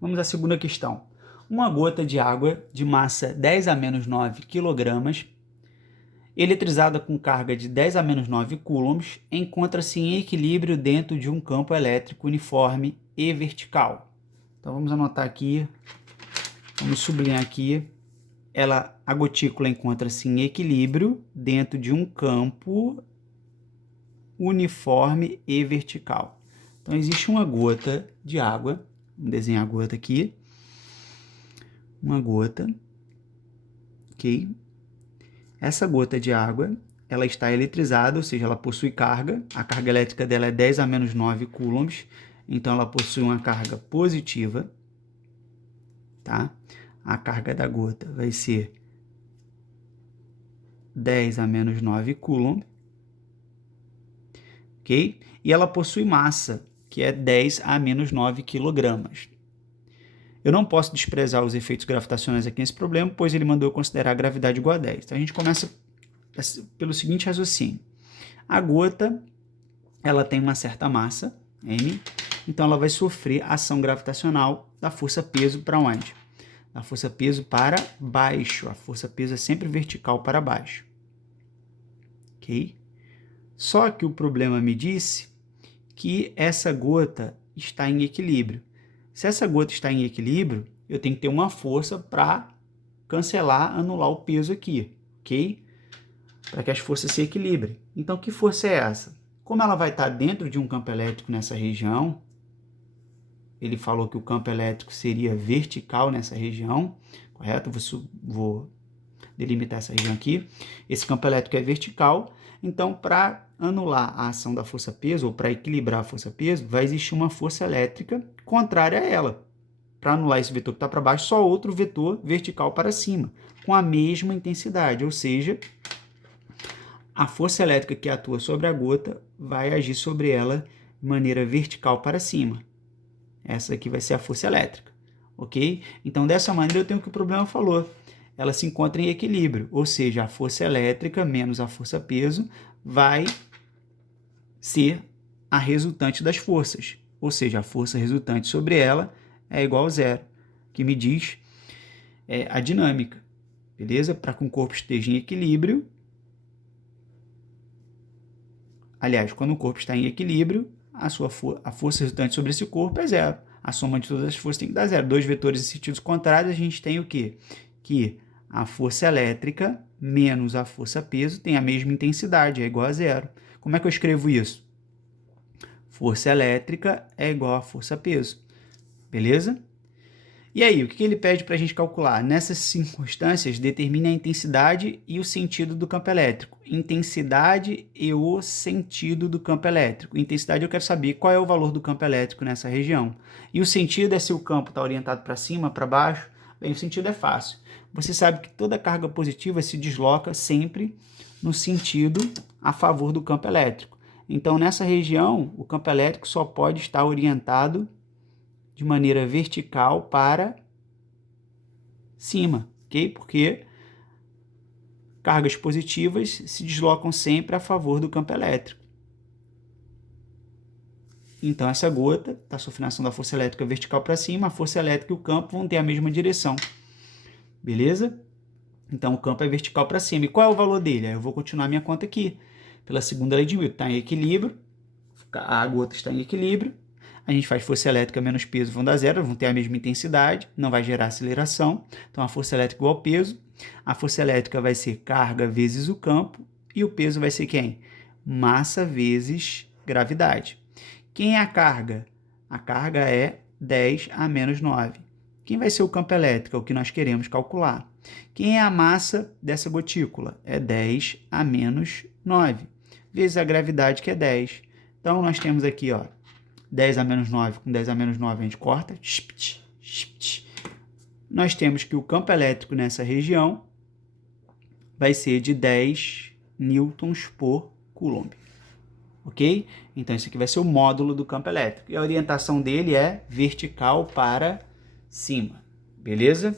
Vamos à segunda questão. Uma gota de água de massa 10 a menos 9 kg, eletrizada com carga de 10 a menos 9 coulombs, encontra-se em equilíbrio dentro de um campo elétrico uniforme e vertical. Então vamos anotar aqui, vamos sublinhar aqui. A gotícula encontra-se em equilíbrio dentro de um campo uniforme e vertical. Então existe uma gota de água, vamos desenhar a gota aqui, uma gota, ok? Essa gota de água, ela está eletrizada, ou seja, ela possui carga, a carga elétrica dela é 10 a menos 9 coulombs, então ela possui uma carga positiva, tá? A carga da gota vai ser 10 a menos 9 coulomb, ok? E ela possui massa, que é 10 a menos 9 quilogramas. Eu não posso desprezar os efeitos gravitacionais aqui nesse problema, pois ele mandou eu considerar a gravidade igual a 10. Então a gente começa pelo seguinte raciocínio. A gota, ela tem uma certa massa, m, então ela vai sofrer ação gravitacional da força-peso para onde? Da força-peso para baixo. A força-peso é sempre vertical para baixo. Ok? Só que o problema me disse que essa gota está em equilíbrio. Se essa gota está em equilíbrio, eu tenho que ter uma força para cancelar, anular o peso aqui, ok? Para que as forças se equilibrem. Então, que força é essa? Como ela vai estar dentro de um campo elétrico nessa região, ele falou que o campo elétrico seria vertical nessa região, correto? Vou delimitar essa região aqui. Esse campo elétrico é vertical, então para anular a ação da força-peso, ou para equilibrar a força-peso, vai existir uma força elétrica contrária a ela. Para anular esse vetor que está para baixo, só outro vetor vertical para cima, com a mesma intensidade, ou seja, a força elétrica que atua sobre a gota vai agir sobre ela de maneira vertical para cima. Essa aqui vai ser a força elétrica, ok? Então, dessa maneira, eu tenho o que o problema falou. Ela se encontra em equilíbrio, ou seja, a força elétrica menos a força-peso vai ser a resultante das forças, ou seja, a força resultante sobre ela é igual a zero, que me diz a dinâmica, beleza? Para que um corpo esteja em equilíbrio, aliás, quando o corpo está em equilíbrio, a força resultante sobre esse corpo é zero. A soma de todas as forças tem que dar zero. Dois vetores em sentidos contrários, a gente tem o quê? Que a força elétrica menos a força-peso tem a mesma intensidade, é igual a zero. Como é que eu escrevo isso? Força elétrica é igual a força-peso. Beleza? E aí, o que ele pede para a gente calcular? Nessas circunstâncias, determine a intensidade e o sentido do campo elétrico. Intensidade e o sentido do campo elétrico. Intensidade, eu quero saber qual é o valor do campo elétrico nessa região. E o sentido é se o campo está orientado para cima, para baixo. Bem, o sentido é fácil. Você sabe que toda carga positiva se desloca sempre no sentido a favor do campo elétrico. Então, nessa região, o campo elétrico só pode estar orientado de maneira vertical para cima, ok? Porque cargas positivas se deslocam sempre a favor do campo elétrico. Então, essa gota está sofrendo ação da força elétrica vertical para cima, a força elétrica e o campo vão ter a mesma direção, beleza? Então, o campo é vertical para cima. E qual é o valor dele? Eu vou continuar minha conta aqui. Pela segunda lei de Newton, está em equilíbrio, a gota está em equilíbrio, a gente faz força elétrica menos peso, vão dar zero, vão ter a mesma intensidade, não vai gerar aceleração. Então, a força elétrica igual ao peso. A força elétrica vai ser carga vezes o campo. E o peso vai ser quem? Massa vezes gravidade. Quem é a carga? A carga é 10 a menos 9. Quem vai ser o campo elétrico? É o que nós queremos calcular. Quem é a massa dessa gotícula? É 10 a menos 9. Vezes a gravidade, que é 10. Então, nós temos aqui, ó, 10 a menos 9 com 10 a menos 9 a gente corta. Nós temos que o campo elétrico nessa região vai ser de 10 newtons por coulomb. Ok? Então, isso aqui vai ser o módulo do campo elétrico. E a orientação dele é vertical para cima. Beleza?